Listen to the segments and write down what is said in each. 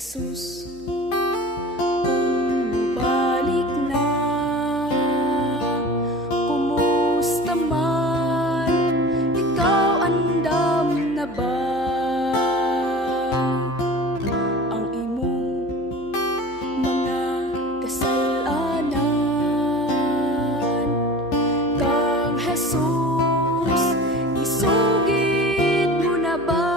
Jesus, kung balik na, kumusta man, ikaw andam na ba? Ang imong mga kasalanan, kang Jesus, isugid mo na ba?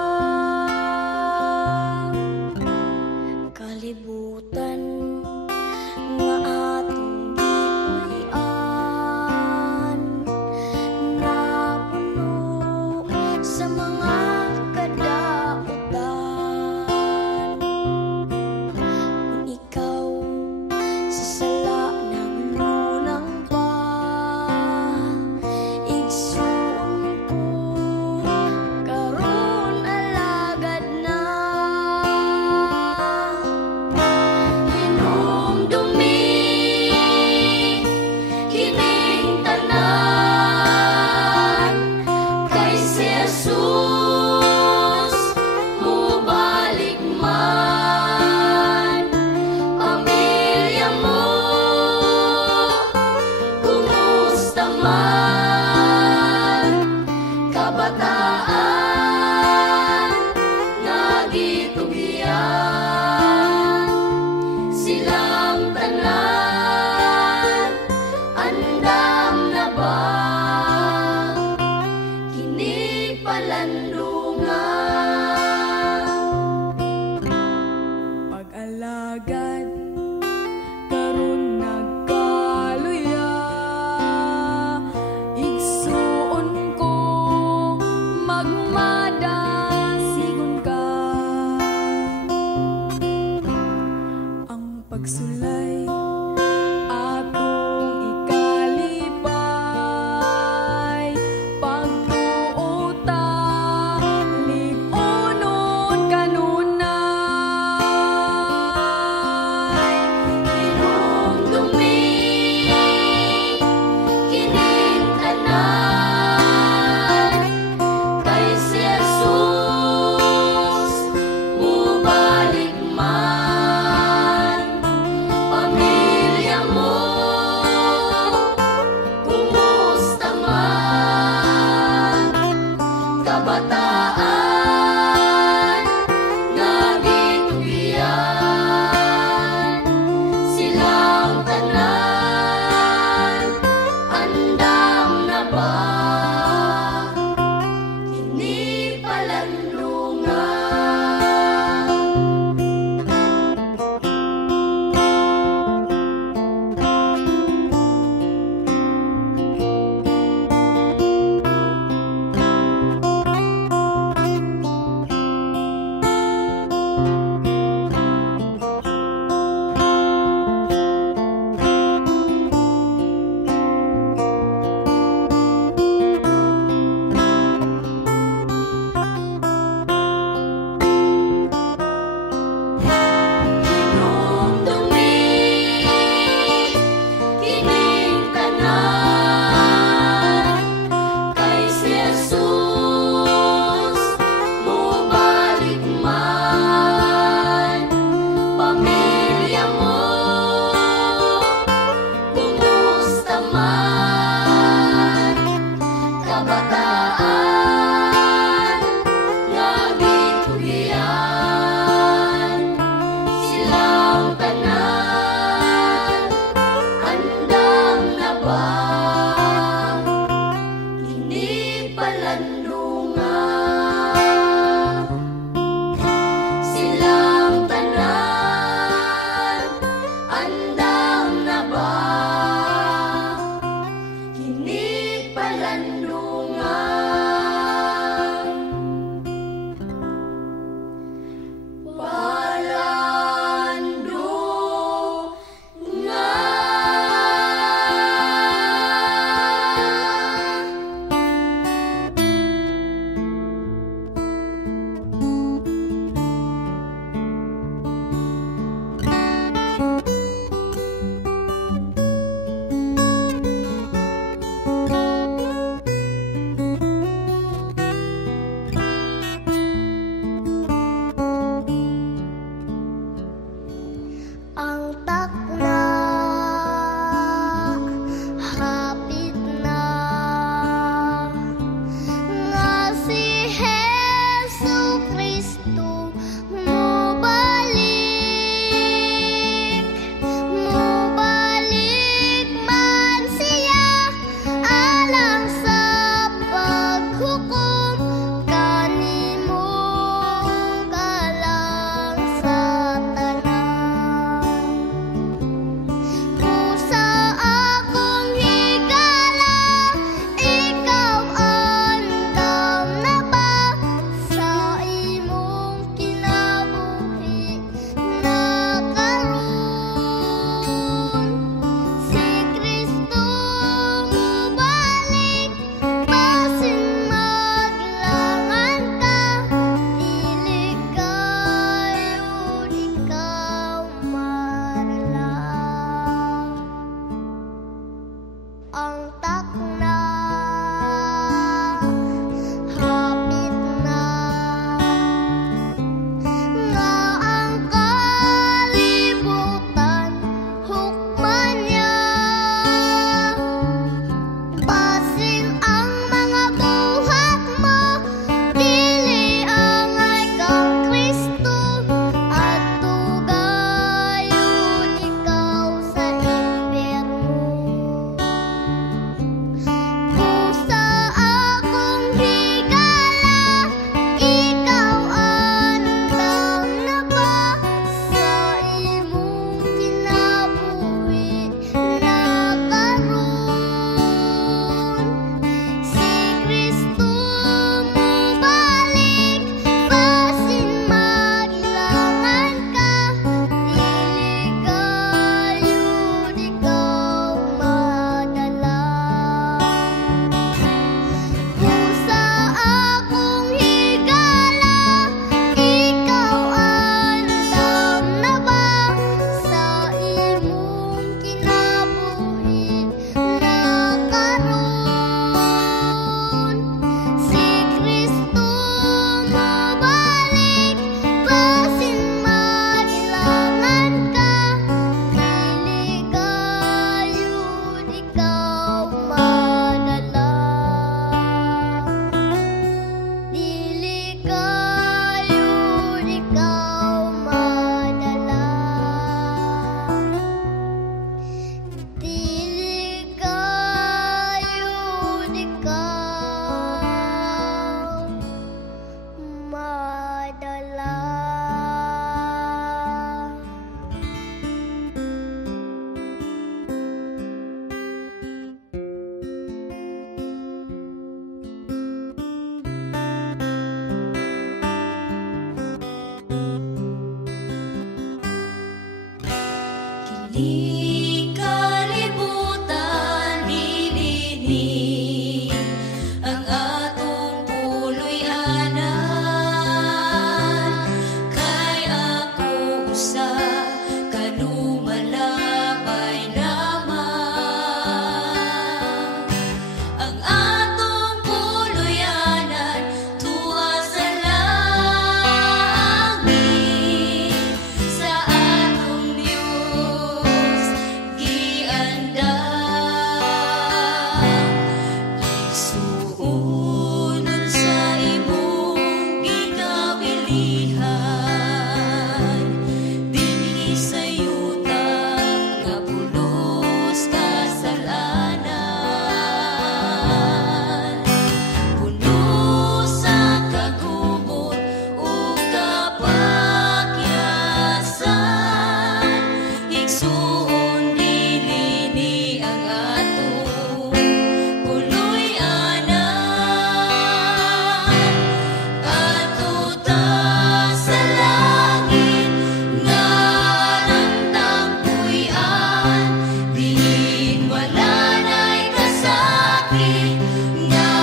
nga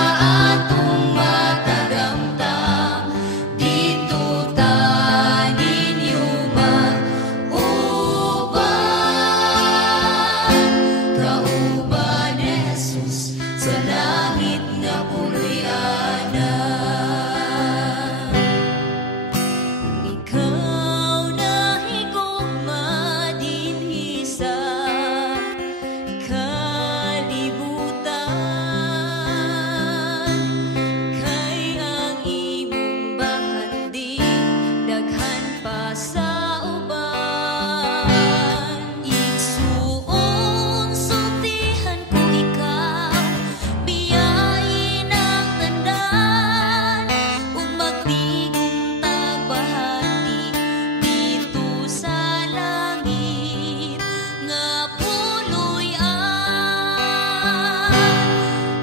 atong matagamtam dito tanin yuman uban kauban ni Jesus sa langit nga puloy-ana. Ikaw na higugma dinhi sa kalibutan, kay ang imong bahandi daghan pa sa uban. Igsuon sultihan ko ikaw, biyain ang tandan, ug magtigom tagbahagi dito sa langit nga puloy-an.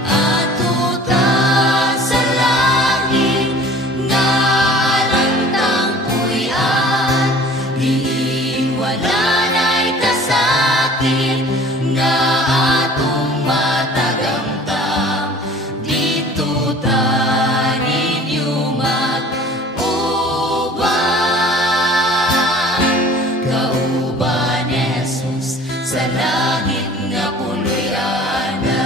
Ato ta sa langit nga langtang puy-an, diin wala na'y kasakit nga atong matagamtam dito tanin yuman uban kauban ni Jesus sa langit nga puloy-ana.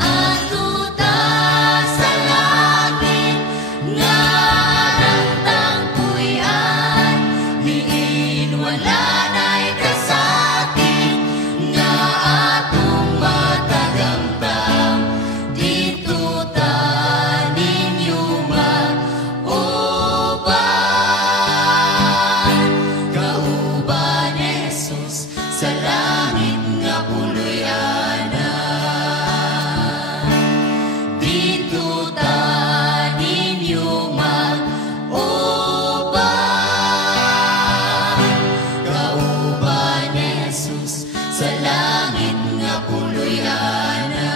Ato ta sa langit nga langtang puy-an, diin wala na'y kasakit nga atong matagamtam dito tanin yuman uban kauban ni Jesus sa langit nga puloy-ana. Dito tanin yuman uban kauban ni Jesus sa langit nga puloy-ana.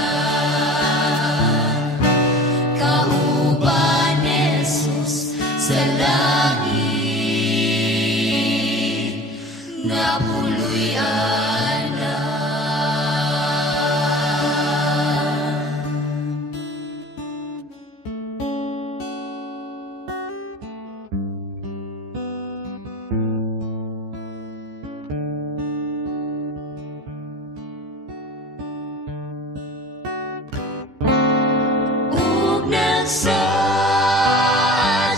Kauban ni Jesus sa langit nga puloy-ana. Ug nagsaad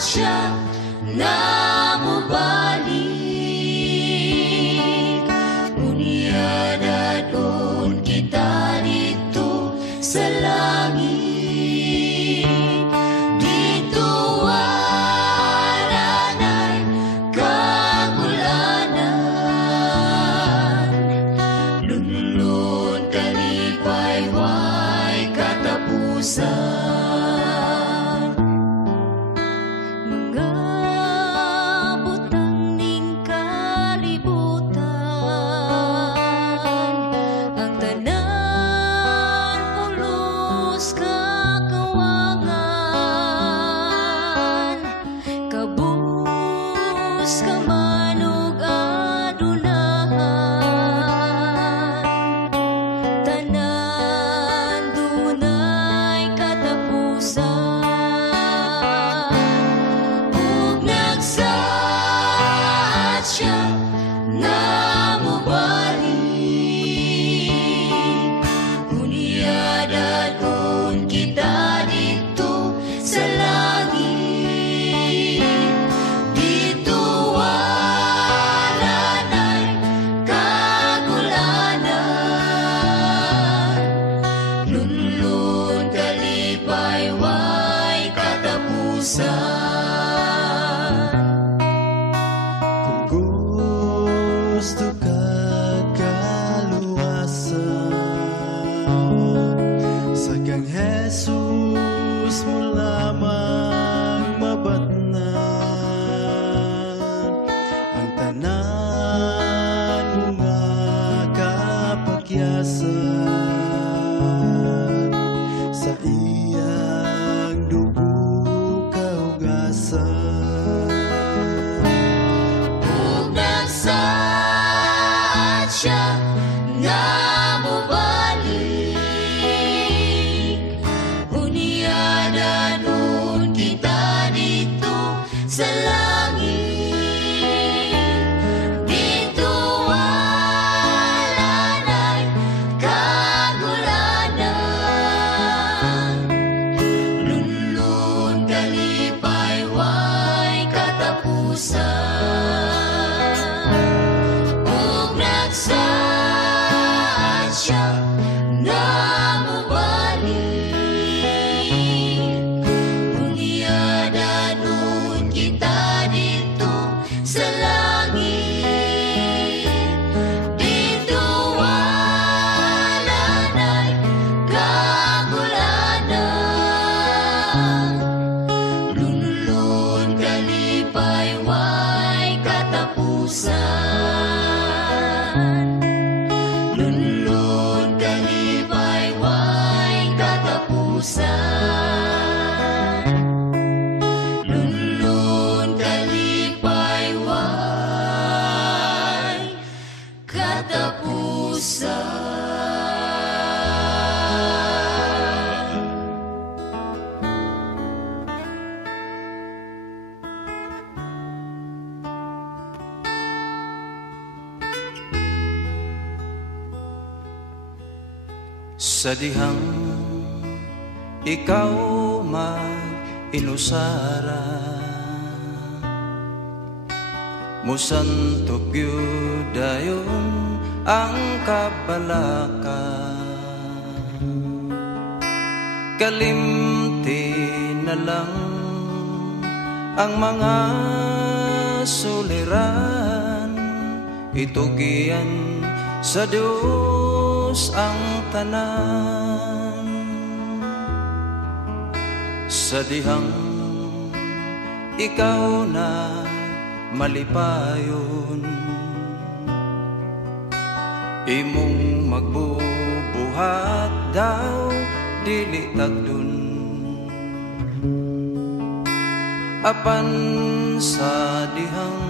siya nga mobalik, unya dadon kita dito sa langit. Dito wala na'y kagulanan, lunlun kalipay way katapusan. Mga butang ning kalibutan, ang tanan pulos kakawangan, kabus ka man ug adunahan, tanan dunay katapusan. Ug nagsaad siya nga mobalik, unya dadon kita dito sa langit. Dito wala na'y kagulanan, lunlun kalipay way katapusan. Kung gusto ka kaluwasan sa kang Jesus mo lamang mabatnan, ang tanan mo nga kapakyasan sa iyang dugo kaugalingon. katapusan, lunlun kalipayway katapusan. Sa dihang ikaw mag-inusara, musantog yun dayon ang kabalaka. Kalimti na lang ang mga suliran, itugian sa Diyos ang tanan. Sa dihang ikaw na malipayon, imong magbubuhat daw dili tagdun. Apan sa dihang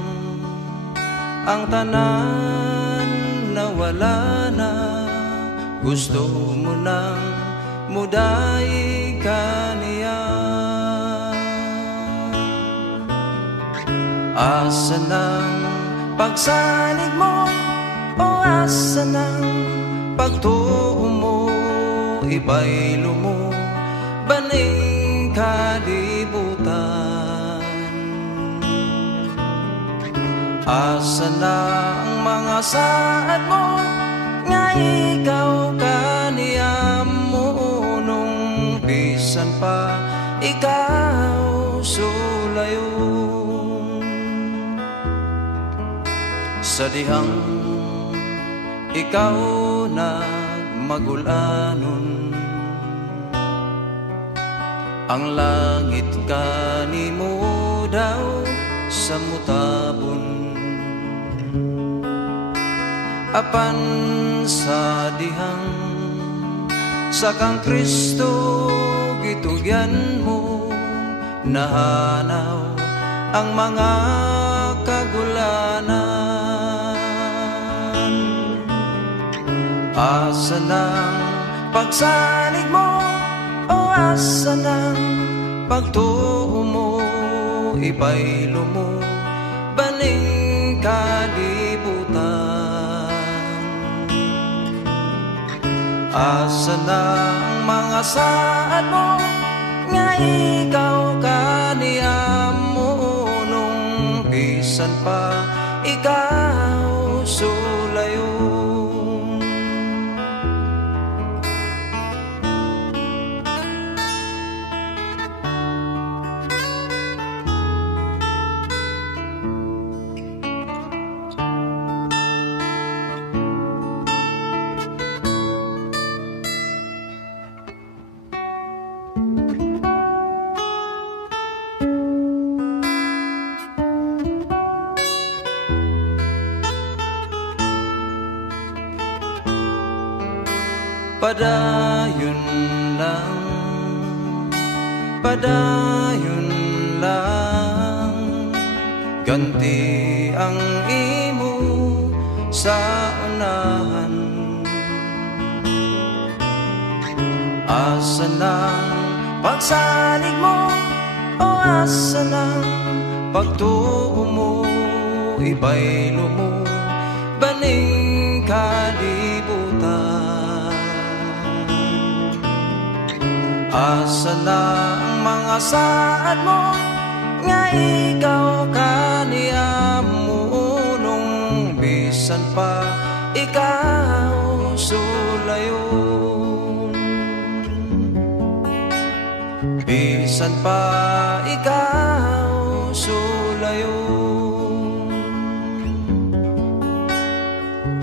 ang tanan nawala na, gusto mo nang muday ka niya. Asa ng pagsalig mo, o asa ng pagtuo mo, ibaylo mo, baning kalibutan. Asa na ang mga saad mo, nga ikaw kaniyam mo, nung bisan pa ikaw sulayon. Sa dihang ikaw nagmagulanon, ang langit kanimo daw sa mutabon. Apan sa dihang sa kang Kristo gitugyan mo, nahanaw ang mga kagulanan. Asa ng pagsalig mo, o asa ng pagtuo mo, ibaylo mo, baning kalibutan. Asa na ang mga saad mo, nga ikaw kaniyam mo, nung bisan pa ikaw sulayon. Padayon lang, padayon lang, ganti ang imo sa unahan. Asa ng pagsalig mo, o asa ng pagtuo mo, ibaylo mo, baning kalibutan. Asa na ang mga saad mo, nga ikaw kaniyam mo, nung bisan pa ikaw sulayon. Bisan pa ikaw sulayon.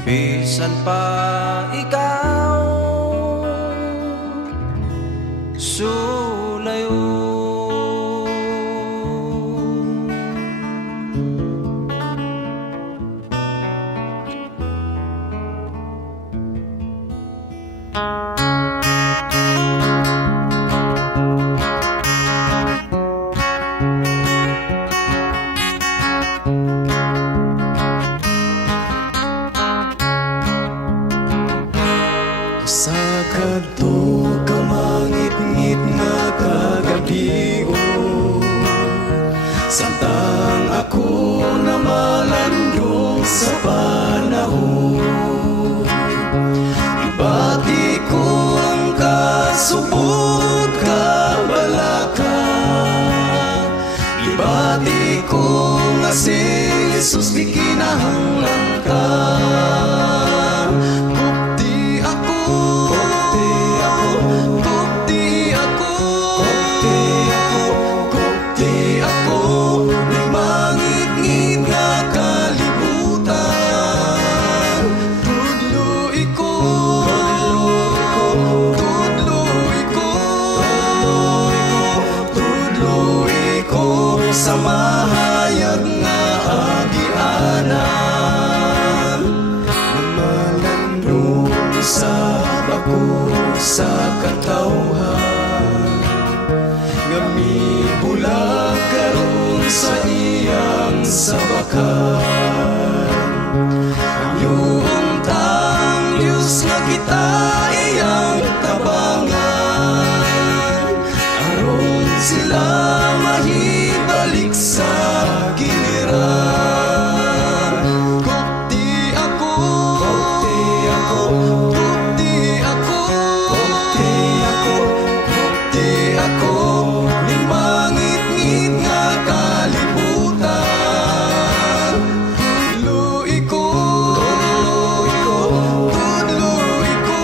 Bisan pa ikaw sulayon. Ginoo, samtang ako na malandong sa panahon. Ibati ko ang kasubok kabalaka, ibati ko nga si Jesus di kinahanglan ka. Kupti ako, kupti ako, kupti ako, kupti ako, kupti ako, may mangit-ngit nga kalibutan. Tudloy ko, tudloy ko, tudloy ko sa mahayag nga agianan. Namalandong sa bako sa katawhan, ngami bulag karon sa iyang sabakan. Ang iyong tang Diyos nga kita iyang tabangan, aron sila mahibalik sa giliran. Kupti ako, kupti ako, kupti ako, kupti ako, kupti ako, ni mangit-ngit nga kalibutan. Tudloy ko, tudloy ko,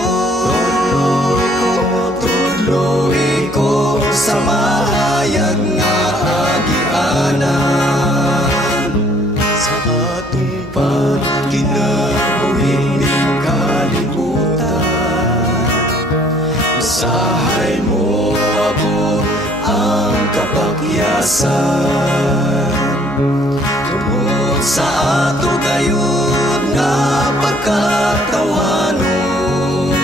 tudloy ko sa mahayag nga agianan. Sa atong pagkinabuhing ning kalibutan, usahay mo abot ang kapakyasan. Tungod sa ato gayud nga pagkatawanon,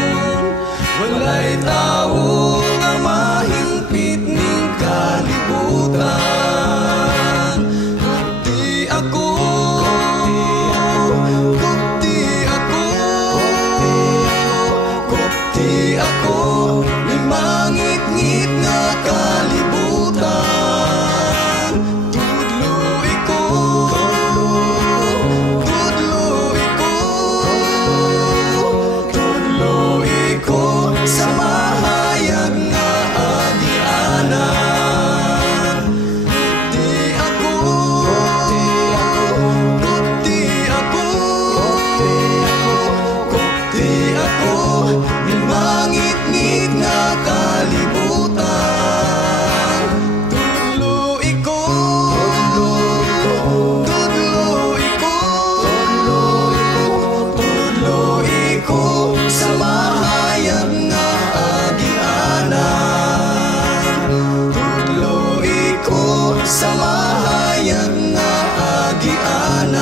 walay tao nga mahimpit ning kalibutan. Kupti ako, kupti ako, kupti ako, ni mangit-ngit nga kalibutan. Tudloy ko, tudloy ko, tudloy ko sa mahayag nga agianan. Kupti ako, kupti ako, kupti ako, ni mangit-ngit nga kalibutan. Tudloy ko, tudloy ko, tudloy ko sa mahayag nga agianan. Tudloy ko sa mahayag nga agianan.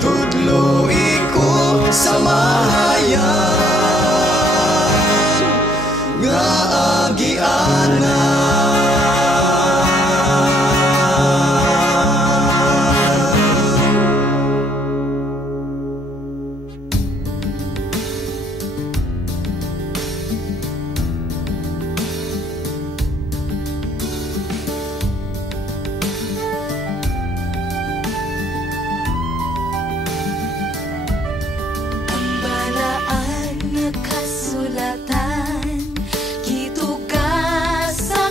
Tudloy ko sa mahayag nga agianan. Ang balaan nga kasulatan, gitugas sa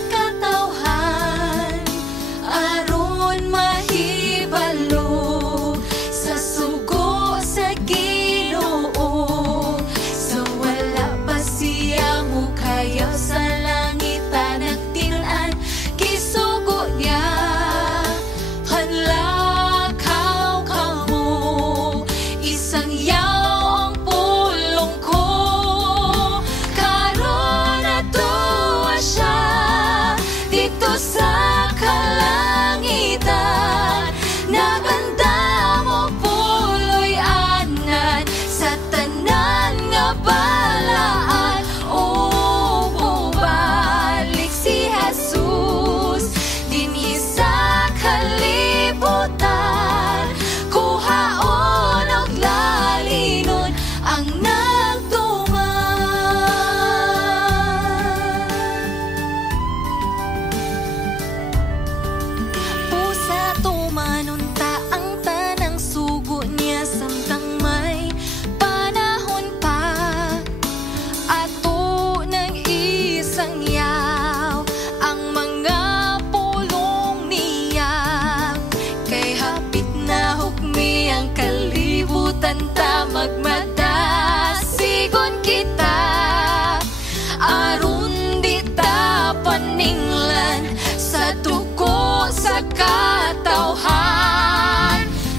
kinahanglan sa dugo sa katawhan.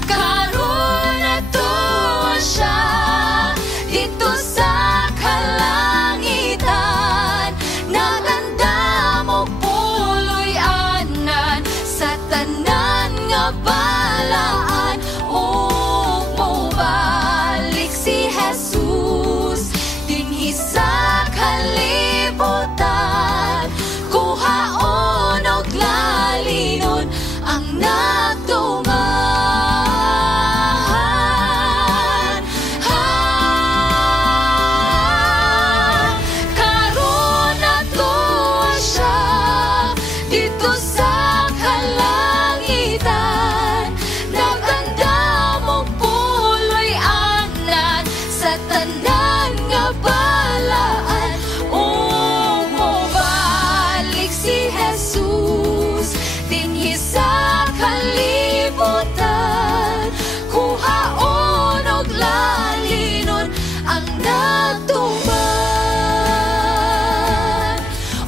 Karon natuwa siya dito sa kalangitan, naganda mo puloy anan sa tanan nga balaan. O mobalik si Jesus dinhi sa kalibutan, kuhaon og lalinon ang nagtuman. Karon natuwa siya dito sa kalangitan, naganda mo puloy anan sa tanan nga balaan. O mobalik si Jesus dinhi sa kalibutan, kuhaon og lalinon ang nagtuman.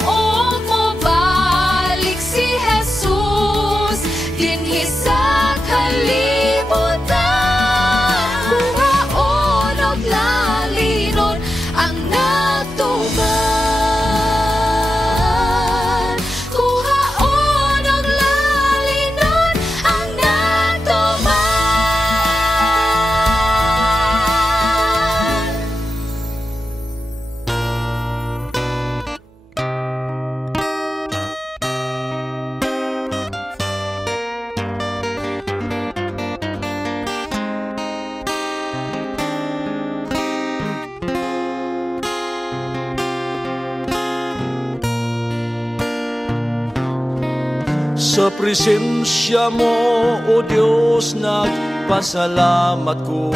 O mobalik si Jesus dinhi sa kalibutan, kuhaon og lalinon ang nagtuman. Kuhaon og lalinon ang nagtuman. Sa presensya mo, O Diyos, nagpasalamat ko.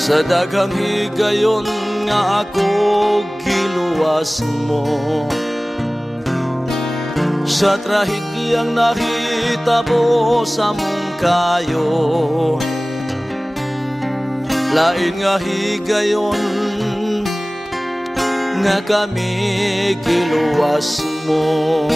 Sa daghang higayon nga ako giluwas mo, sa trahigyang nahitabo sa mong kayo, lain nga higayon nga kami giluwas mo.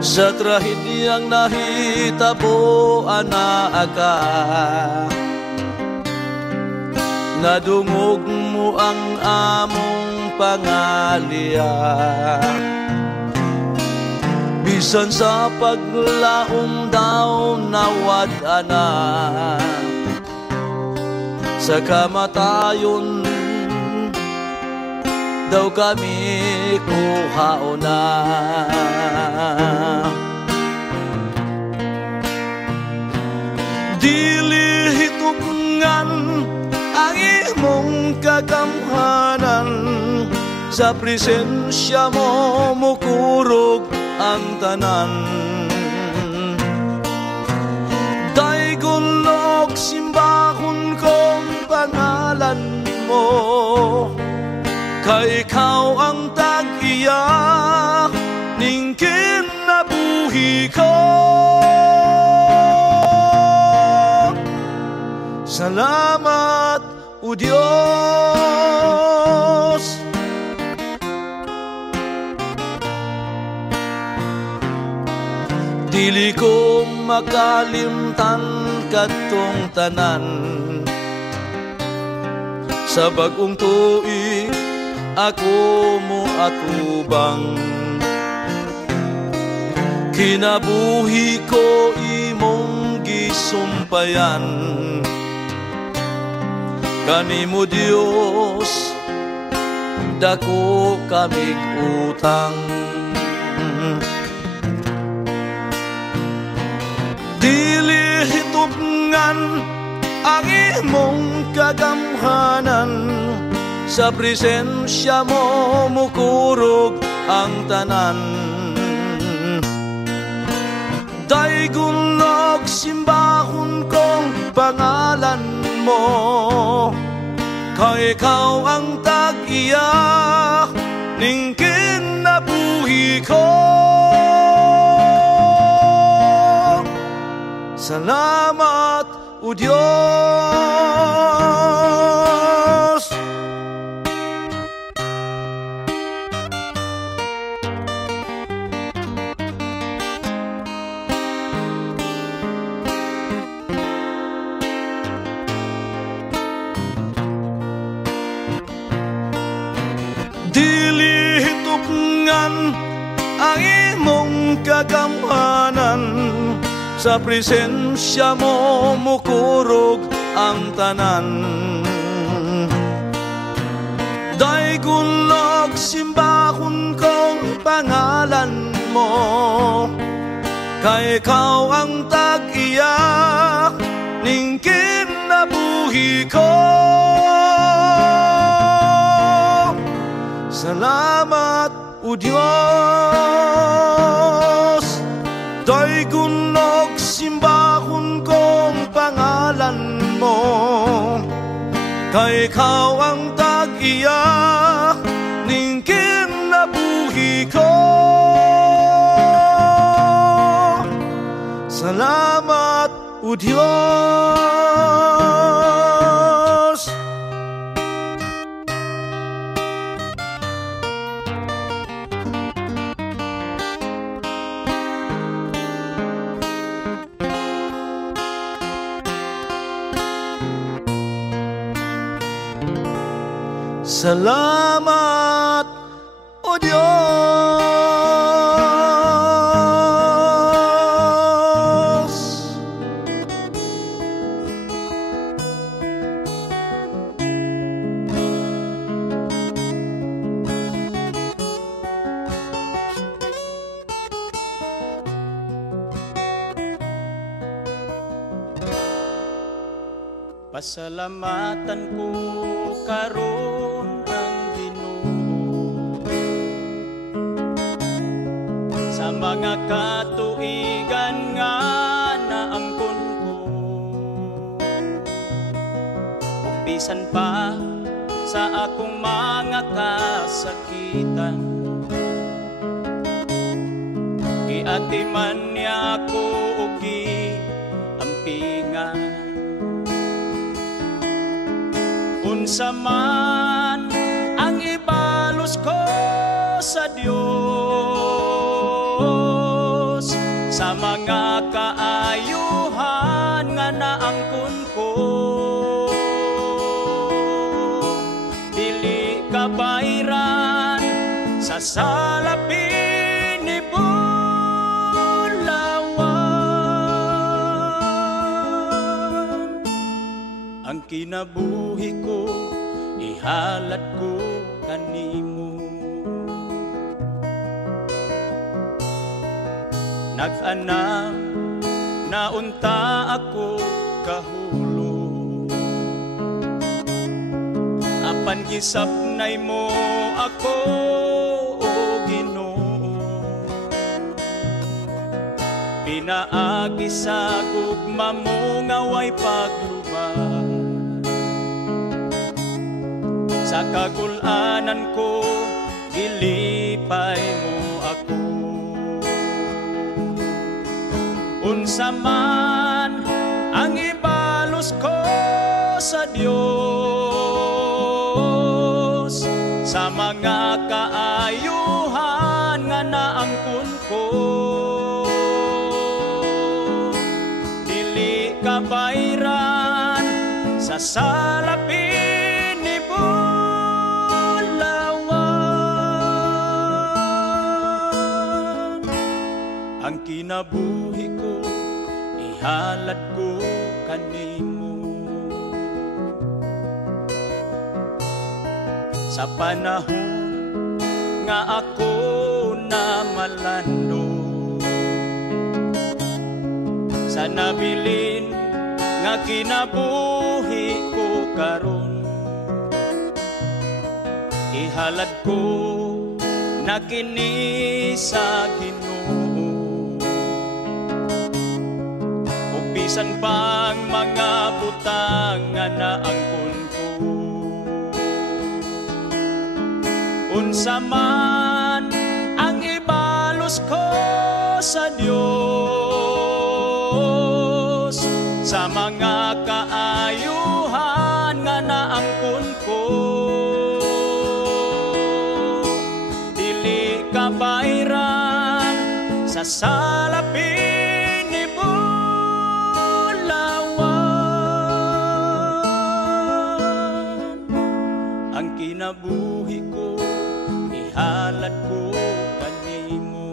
Sa trahidyang nahitabo anaaka, nadungog mo ang among pangalia. Bisan sa paglaom daw nawad-ana, sa kamatayon daw kami kuhaona. Dili hitugngan ang imong kagamhanan, sa presensya mo mukurog ang tanan. Daigulog simbahon kong pangalan mo, kay ikaw ang tag-iya ning kinabuhi ko. Salamat, O Diyos. Dili ko makalimtan katong tanan, sa bagong tuig ako mo atubang. Kinabuhi ko imong gisumpayan, kanimo Dios dako kamig utang. Dili hitubngan ang imong kagamhanan, sa presensya mo mukurog ang tanan. Daigulog simbahon kong pangalan mo, kay ikaw ang tag-iya ning kinabuhi ko. Salamat, O Diyos. Dili hitupngan ang imong kagamhanan, sa presensya mo mukurog ang tanan. Daygunlog simbahon kong pangalan mo, kay ikaw ang tag-iyak ning kinabuhi ko. Salamat, O Diyos. Daygunog simbahon kong pangalan mo, kay ikaw ang tag-iyak ning kinabuhi ko. Salamat, O Diyos. Salamat, O Diyos. Pasalamatan ko karon ang Ginoo sa mga katuigan nga naangkon ko, ug bisan pa sa akong mga kasakitan, giatiman niya ako ug giampingan. Unsa man ang ibalos ko sa Dios, sa mga kaayuhan nga naangkon ko, dili kabayran sa salapin ni Bulawan. Ang kinabuhi ko ihalad ko kanimo, nag-anam na unta ako kahulo, apan gisapnay mo ako, O Ginoo. Pinaagi sa gugma mo nga way paglubag, sa kagulanan ko gilipay mo ako. Unsa man ang ibalos ko sa Dios, sa mga kaayuhan nga naangkon ko, dili kabayran sa salapin ni Bulawan. Ang kinabuhi ko ihalad ko kanimo, sa panahon nga ako na malando, sa nabilin nga kinabuhi ko karon, ihalad ko na kini sa Ginoo. Ug bisan pang mga butang nga naangkon ko, unsa man ang ibalos ko sa Dios, sa mga kaayuhan nga naangkon ko. Dili ka bayran sa salapin ni Bulawan. Ang kinabuhi ko ihalad ko kanimo.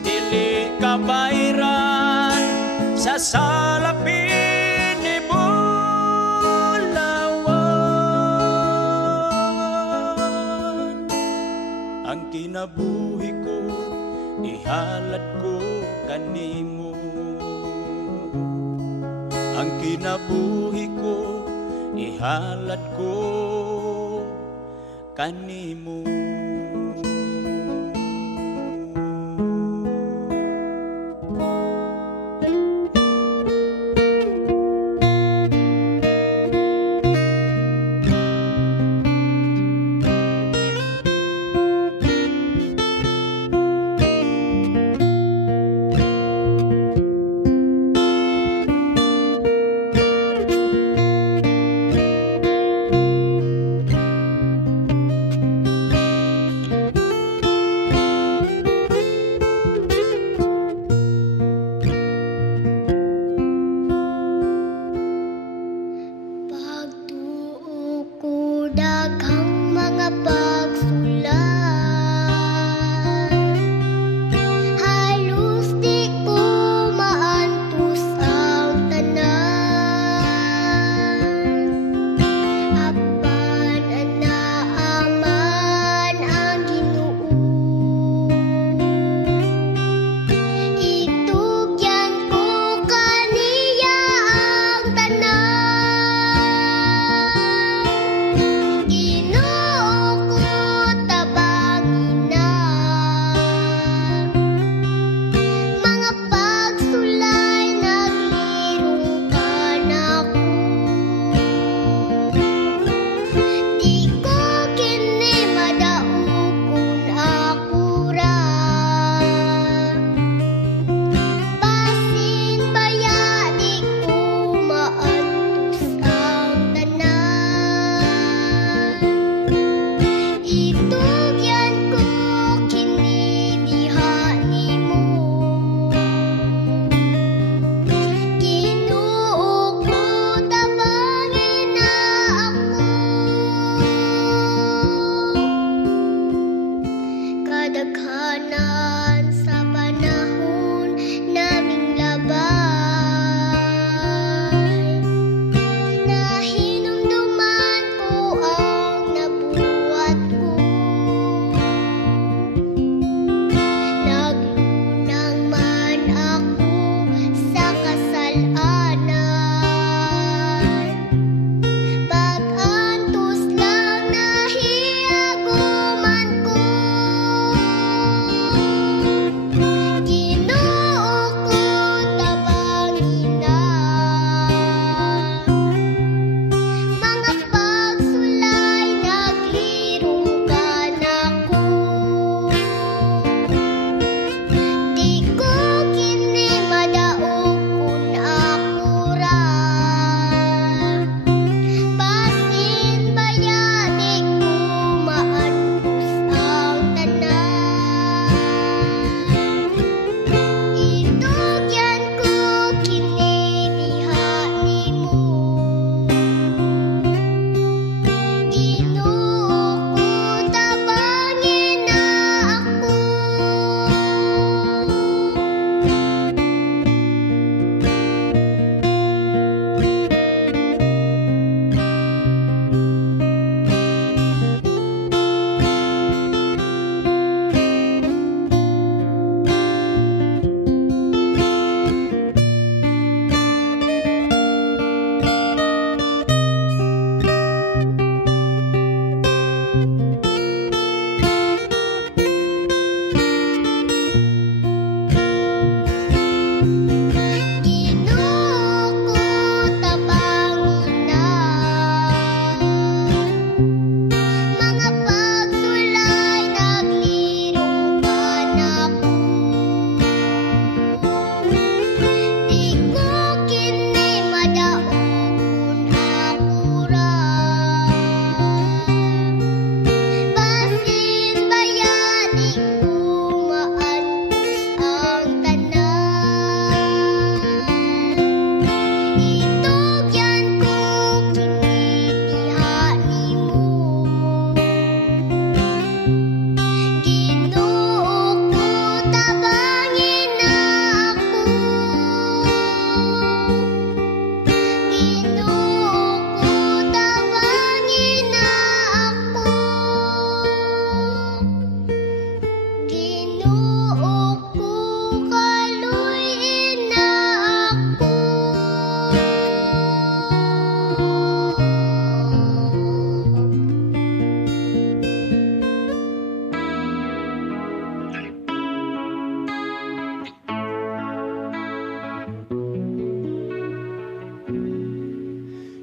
Dili ka bayran sa salapin ni Bulawan. Ang kinabuhi ko ihalad ko kanimo. Ang kinabuhi ko ihalad ko kanimo.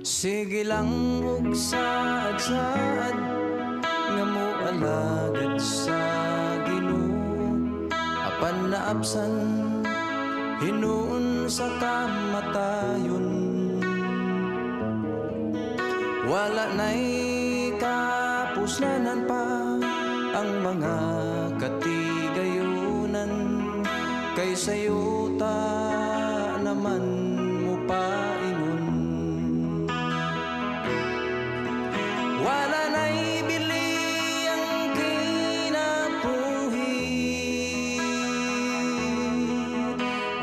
Sige lang ug saad-saad nga moalagad sa Ginoo, apan naabsan hinuon sa kamatayon. Wala na'y kapusnanan pa ang mga katigayunan, kay sayo ta naman mo paingon. Wala na'y bili ang kinabuhi,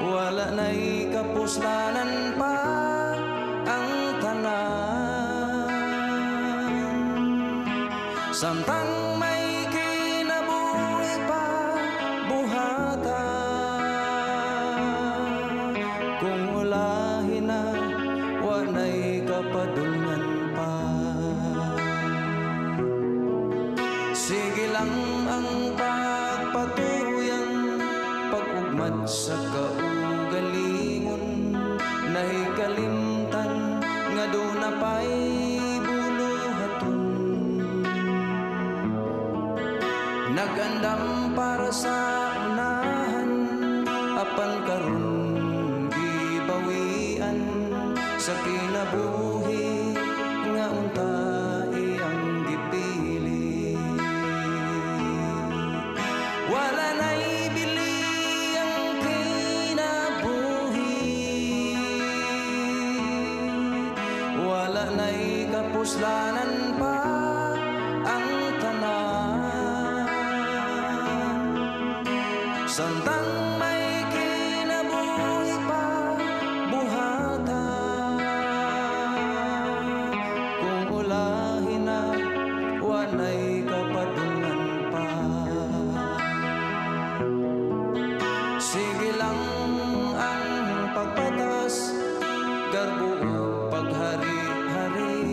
wala na'y kapuslanan pa ang tanan. Samtang may kinabuhi pa buhata, kung ulahin na wanay kapadungan pa. Sige lang ang pagpatuyang pag-ugmad sa kaugalingon, nahikalimtan nga doon na pa'y buluhaton. Nagandam para sa unahan, apan karon gibawian sa kinabuhi nga untay ang gipili. Wala na'y bili ang kinabuhi, wala na'y kapuslanan pa ang tanan. Samtang may kinabuhi pa buhata, kung ulahin na wanay kapadungan pa. Sige lang ang pagpatas, garbo o paghari-hari,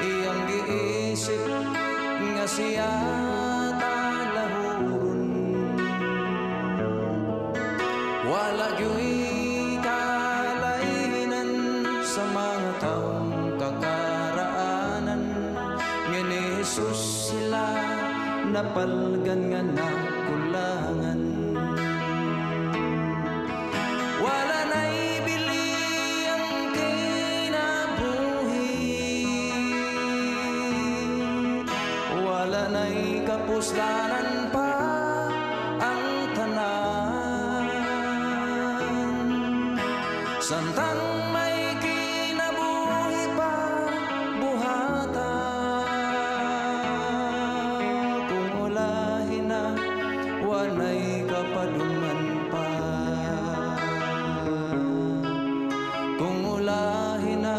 iyang giisip nga siya talahuron. Wala gyu'y kalainan sa mga taong kakaraanan, nga ni Jesus sila napalgan nga nakulangan. Wala na'y bili ang kinabuhi, wala na'y kapuslanan pa ang tanan. Samtang may kinabuhi pa buhata, kung ulahin na wanay kapadungan pa. Kung ulahin na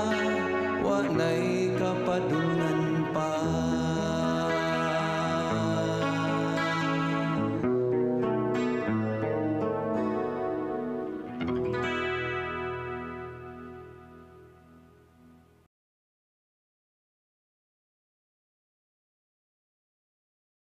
wanay kapadungan